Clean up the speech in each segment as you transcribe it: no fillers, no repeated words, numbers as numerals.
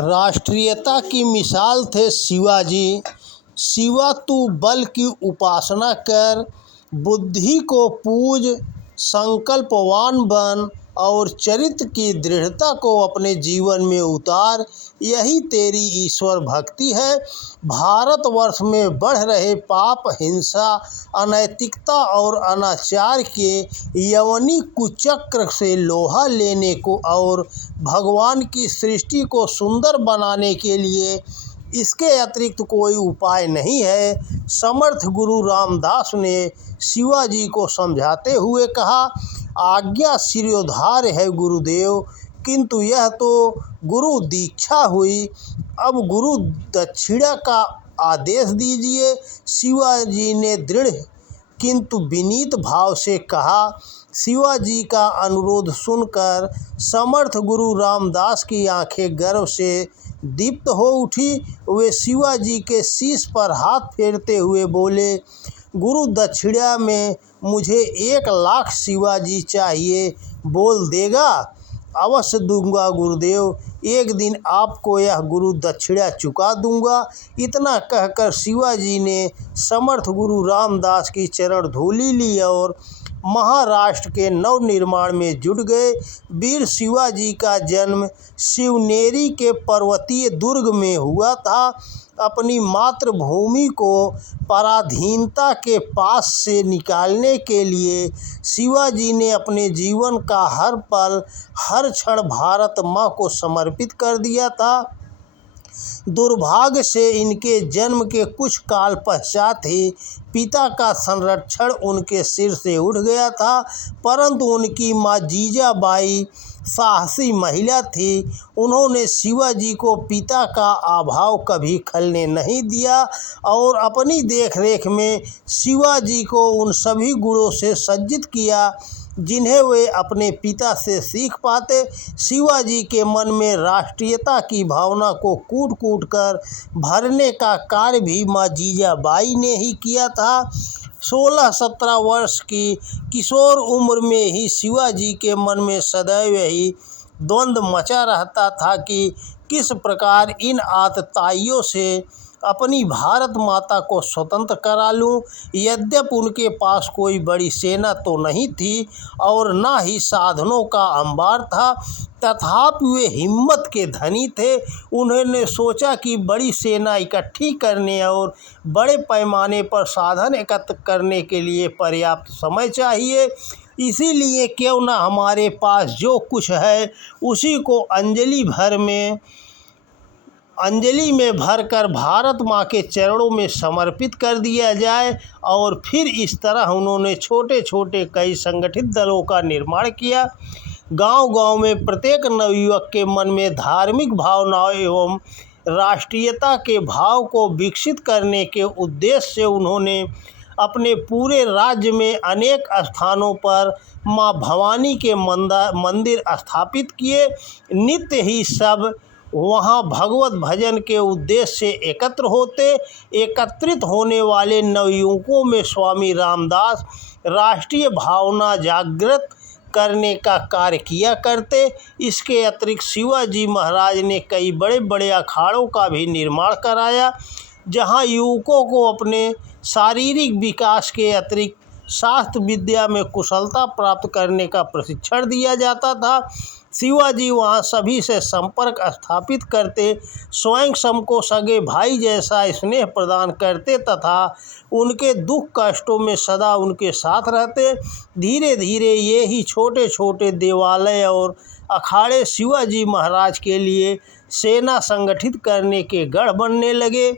राष्ट्रीयता की मिसाल थे शिवाजी। शिवा तू बल की उपासना कर, बुद्धि को पूज, संकल्पवान बन और चरित्र की दृढ़ता को अपने जीवन में उतार। यही तेरी ईश्वर भक्ति है। भारतवर्ष में बढ़ रहे पाप, हिंसा, अनैतिकता और अनाचार के यवनी कुचक्र से लोहा लेने को और भगवान की सृष्टि को सुंदर बनाने के लिए इसके अतिरिक्त कोई उपाय नहीं है। समर्थ गुरु रामदास ने शिवाजी को समझाते हुए कहा, आज्ञा शिरोधार्य है गुरुदेव, किंतु यह तो गुरु दीक्षा हुई। अब गुरु दक्षिणा का आदेश दीजिए। शिवाजी ने दृढ़ किंतु विनीत भाव से कहा। शिवाजी का अनुरोध सुनकर समर्थ गुरु रामदास की आंखें गर्व से दीप्त हो उठी। वे शिवाजी के शीश पर हाथ फेरते हुए बोले, गुरु दक्षिणा में मुझे 1,00,000 शिवाजी चाहिए, बोल देगा? अवश्य दूंगा गुरुदेव, एक दिन आपको यह गुरु दक्षिणा चुका दूंगा। इतना कहकर शिवाजी ने समर्थ गुरु रामदास की चरण धूलि ली और महाराष्ट्र के नवनिर्माण में जुट गए। वीर शिवाजी का जन्म शिवनेरी के पर्वतीय दुर्ग में हुआ था। अपनी मातृभूमि को पराधीनता के पास से निकालने के लिए शिवाजी ने अपने जीवन का हर पल, हर क्षण भारत माँ को समर्पित कर दिया था। दुर्भाग्य से इनके जन्म के कुछ काल पश्चात ही पिता का संरक्षण उनके सिर से उठ गया था, परंतु उनकी माँ जीजाबाई साहसी महिला थी। उन्होंने शिवाजी को पिता का अभाव कभी खलने नहीं दिया और अपनी देखरेख में शिवाजी को उन सभी गुणों से सज्जित किया जिन्हें वे अपने पिता से सीख पाते। शिवाजी के मन में राष्ट्रीयता की भावना को कूट कूट कर भरने का कार्य भी माँ जीजाबाई ने ही किया था। 16-17 वर्ष की किशोर उम्र में ही शिवाजी के मन में सदैव ही द्वंद्व मचा रहता था कि किस प्रकार इन आतताइयों से अपनी भारत माता को स्वतंत्र करा लूँ। यद्यपि उनके पास कोई बड़ी सेना तो नहीं थी और ना ही साधनों का अंबार था, तथापि वे हिम्मत के धनी थे। उन्होंने सोचा कि बड़ी सेना इकट्ठी करने और बड़े पैमाने पर साधन एकत्र करने के लिए पर्याप्त समय चाहिए। इसीलिए क्यों न हमारे पास जो कुछ है उसी को अंजलि में भरकर भारत माँ के चरणों में समर्पित कर दिया जाए। और फिर इस तरह उन्होंने छोटे छोटे कई संगठित दलों का निर्माण किया। गांव-गांव में प्रत्येक नवयुवक के मन में धार्मिक भावनाओं एवं राष्ट्रीयता के भाव को विकसित करने के उद्देश्य से उन्होंने अपने पूरे राज्य में अनेक स्थानों पर माँ भवानी के मंदिर स्थापित किए। नित्य ही सब वहाँ भगवत भजन के उद्देश्य से एकत्र होते। एकत्रित होने वाले नवयुवकों में स्वामी रामदास राष्ट्रीय भावना जागृत करने का कार्य किया करते। इसके अतिरिक्त शिवाजी महाराज ने कई बड़े बड़े अखाड़ों का भी निर्माण कराया, जहाँ युवकों को अपने शारीरिक विकास के अतिरिक्त शास्त्र विद्या में कुशलता प्राप्त करने का प्रशिक्षण दिया जाता था। शिवाजी वहाँ सभी से संपर्क स्थापित करते, स्वयं सबको सगे भाई जैसा स्नेह प्रदान करते तथा उनके दुख कष्टों में सदा उनके साथ रहते। धीरे धीरे ये ही छोटे छोटे देवालय और अखाड़े शिवाजी महाराज के लिए सेना संगठित करने के गढ़ बनने लगे।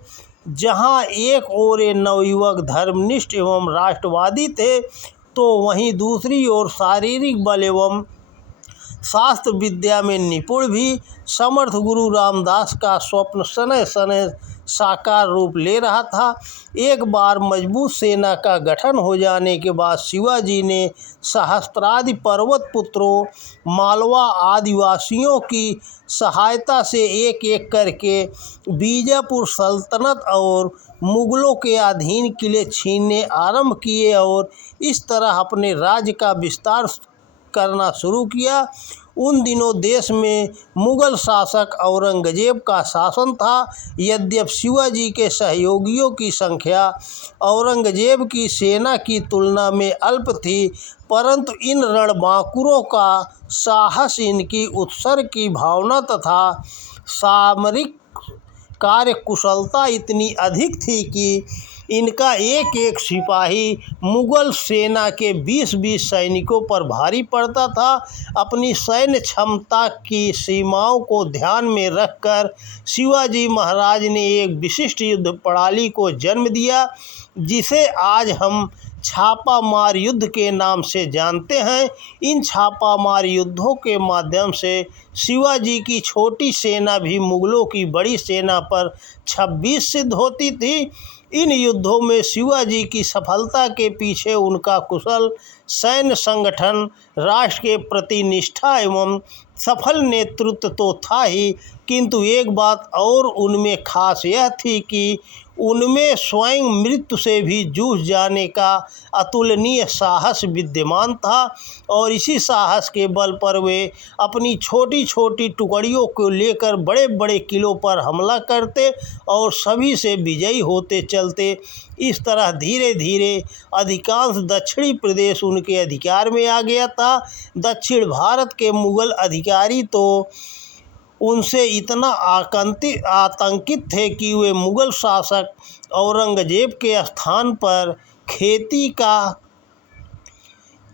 जहाँ एक ओर ये नवयुवक धर्मनिष्ठ एवं राष्ट्रवादी थे, तो वहीं दूसरी ओर शारीरिक बल एवं शास्त्र विद्या में निपुण भी। समर्थ गुरु रामदास का स्वप्न शनै शनै साकार रूप ले रहा था। एक बार मजबूत सेना का गठन हो जाने के बाद शिवाजी ने सहस्त्रादि पर्वत पुत्रों, मालवा आदिवासियों की सहायता से एक एक करके बीजापुर सल्तनत और मुगलों के अधीन किले छीनने आरंभ किए और इस तरह अपने राज्य का विस्तार करना शुरू किया। उन दिनों देश में मुगल शासक औरंगजेब का शासन था। यद्यपि शिवाजी के सहयोगियों की संख्या औरंगजेब की सेना की तुलना में अल्प थी, परंतु इन रणबांकुरों का साहस, इनकी उत्सर्ग की भावना तथा सामरिक कार्यकुशलता इतनी अधिक थी कि इनका एक एक सिपाही मुगल सेना के 20-20 सैनिकों पर भारी पड़ता था। अपनी सैन्य क्षमता की सीमाओं को ध्यान में रखकर शिवाजी महाराज ने एक विशिष्ट युद्ध प्रणाली को जन्म दिया, जिसे आज हम छापामार युद्ध के नाम से जानते हैं। इन छापामार युद्धों के माध्यम से शिवाजी की छोटी सेना भी मुगलों की बड़ी सेना पर 26 सिद्ध होती थी। इन युद्धों में शिवाजी की सफलता के पीछे उनका कुशल सैन्य संगठन, राष्ट्र के प्रति निष्ठा एवं सफल नेतृत्व तो था ही, किंतु एक बात और उनमें खास यह थी कि उनमें स्वयं मृत्यु से भी जूझ जाने का अतुलनीय साहस विद्यमान था और इसी साहस के बल पर वे अपनी छोटी छोटी टुकड़ियों को लेकर बड़े बड़े किलों पर हमला करते और सभी से विजयी होते चलते। इस तरह धीरे धीरे अधिकांश दक्षिणी प्रदेश उनके अधिकार में आ गया था। दक्षिण भारत के मुगल अधिकारी तो उनसे इतना आतंकित थे कि वे मुगल शासक औरंगजेब के स्थान पर खेती का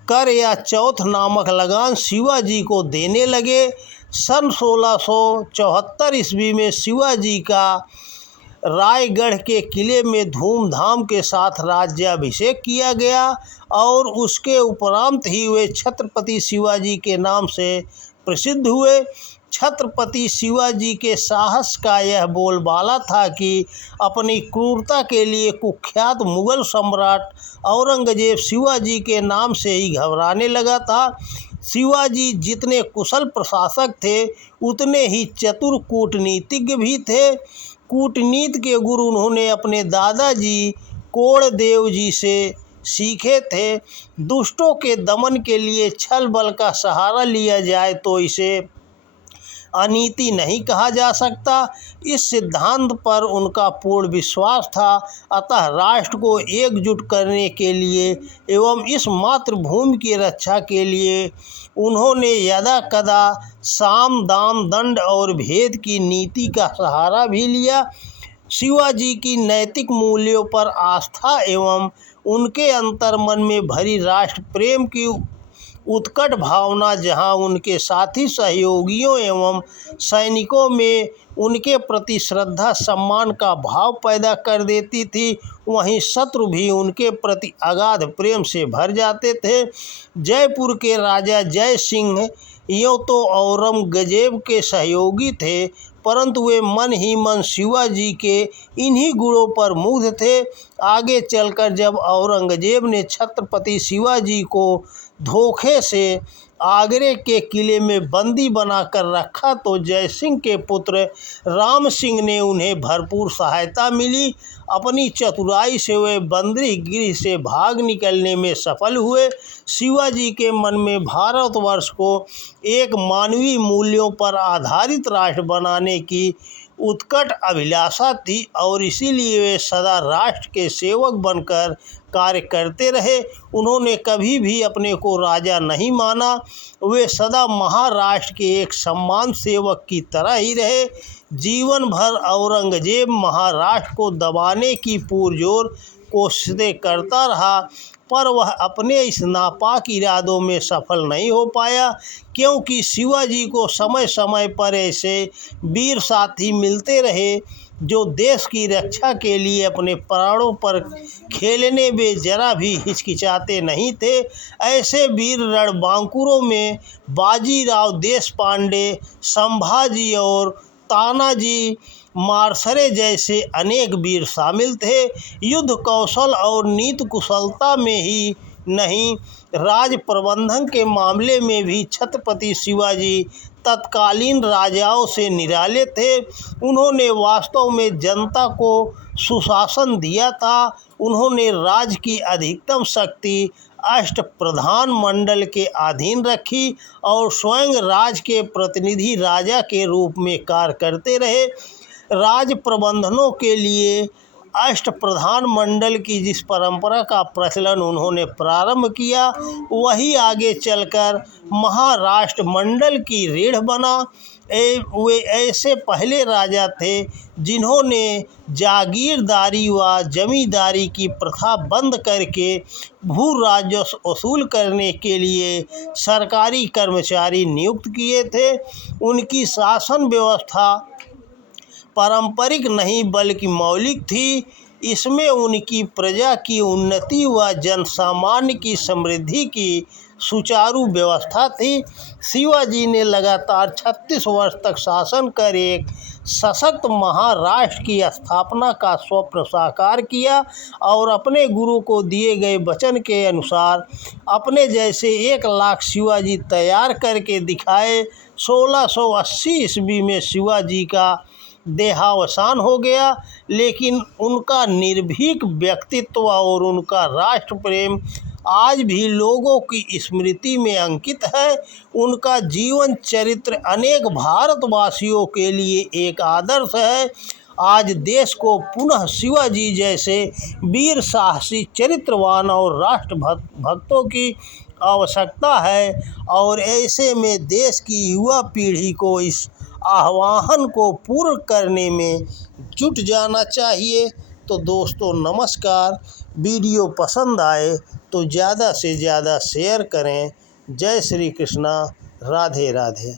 कर या चौथ नामक लगान शिवाजी को देने लगे। सन 1674 ईस्वी में शिवाजी का रायगढ़ के किले में धूमधाम के साथ राज्याभिषेक किया गया और उसके उपरांत ही वे छत्रपति शिवाजी के नाम से प्रसिद्ध हुए। छत्रपति शिवाजी के साहस का यह बोलबाला था कि अपनी क्रूरता के लिए कुख्यात मुगल सम्राट औरंगजेब शिवाजी के नाम से ही घबराने लगा था। शिवाजी जितने कुशल प्रशासक थे, उतने ही चतुर कूटनीतिज्ञ भी थे। कूटनीति के गुर उन्होंने अपने दादाजी कोणदेव जी से सीखे थे। दुष्टों के दमन के लिए छल बल का सहारा लिया जाए तो इसे अनीति नहीं कहा जा सकता। इस सिद्धांत पर उनका पूर्ण विश्वास था। अतः राष्ट्र को एकजुट करने के लिए एवं इस मातृभूमि की रक्षा के लिए उन्होंने यदा कदा साम दाम दंड और भेद की नीति का सहारा भी लिया। शिवाजी की नैतिक मूल्यों पर आस्था एवं उनके अंतर्मन में भरी राष्ट्र प्रेम की उत्कट भावना जहां उनके साथी सहयोगियों एवं सैनिकों में उनके प्रति श्रद्धा सम्मान का भाव पैदा कर देती थी, वहीं शत्रु भी उनके प्रति अगाध प्रेम से भर जाते थे। जयपुर के राजा जय सिंह यूँ तो औरंगजेब के सहयोगी थे, परंतु वे मन ही मन शिवाजी के इन्हीं गुणों पर मुग्ध थे। आगे चलकर जब औरंगजेब ने छत्रपति शिवाजी को धोखे से आगरे के किले में बंदी बनाकर रखा तो जय सिंह के पुत्र राम सिंह ने उन्हें भरपूर सहायता मिली। अपनी चतुराई से वे बंदी गृह से भाग निकलने में सफल हुए। शिवाजी के मन में भारतवर्ष को एक मानवीय मूल्यों पर आधारित राष्ट्र बनाने की उत्कट अभिलाषा थी और इसीलिए वे सदा राष्ट्र के सेवक बनकर कार्य करते रहे। उन्होंने कभी भी अपने को राजा नहीं माना, वे सदा महाराष्ट्र के एक सम्मान सेवक की तरह ही रहे। जीवन भर औरंगजेब महाराष्ट्र को दबाने की पुरजोर कोशिशें करता रहा, पर वह अपने इस नापाक इरादों में सफल नहीं हो पाया, क्योंकि शिवाजी को समय समय पर ऐसे वीर साथी मिलते रहे जो देश की रक्षा के लिए अपने प्राणों पर खेलने में जरा भी हिचकिचाते नहीं थे। ऐसे वीर रणबांकुरों में बाजीराव देशपांडे, संभाजी और तानाजी मार्सरे जैसे अनेक वीर शामिल थे। युद्ध कौशल और नीति कुशलता में ही नहीं, राज प्रबंधन के मामले में भी छत्रपति शिवाजी तत्कालीन राजाओं से निराले थे। उन्होंने वास्तव में जनता को सुशासन दिया था। उन्होंने राज्य की अधिकतम शक्ति अष्ट प्रधान मंडल के अधीन रखी और स्वयं राज के प्रतिनिधि राजा के रूप में कार्य करते रहे। राज प्रबंधनों के लिए अष्ट प्रधान मंडल की जिस परंपरा का प्रचलन उन्होंने प्रारंभ किया वही आगे चलकर महाराष्ट्र मंडल की रीढ़ बना। वे ऐसे पहले राजा थे जिन्होंने जागीरदारी व जमींदारी की प्रथा बंद करके भू राजस्व वसूल करने के लिए सरकारी कर्मचारी नियुक्त किए थे। उनकी शासन व्यवस्था पारंपरिक नहीं बल्कि मौलिक थी। इसमें उनकी प्रजा की उन्नति व जनसामान्य की समृद्धि की सुचारू व्यवस्था थी। शिवाजी ने लगातार 36 वर्ष तक शासन कर एक सशक्त महाराष्ट्र की स्थापना का स्वप्न साकार किया और अपने गुरु को दिए गए वचन के अनुसार अपने जैसे 1 लाख शिवाजी तैयार करके दिखाए। 1680 ईस्वी में शिवाजी का देहावसान हो गया, लेकिन उनका निर्भीक व्यक्तित्व और उनका राष्ट्र प्रेम आज भी लोगों की स्मृति में अंकित है। उनका जीवन चरित्र अनेक भारतवासियों के लिए एक आदर्श है। आज देश को पुनः शिवाजी जैसे वीर साहसी चरित्रवान और राष्ट्रभक्तों की आवश्यकता है और ऐसे में देश की युवा पीढ़ी को इस आह्वान को पूर्ण करने में जुट जाना चाहिए। तो दोस्तों नमस्कार, वीडियो पसंद आए तो ज़्यादा से ज़्यादा शेयर करें। जय श्री कृष्णा, राधे राधे।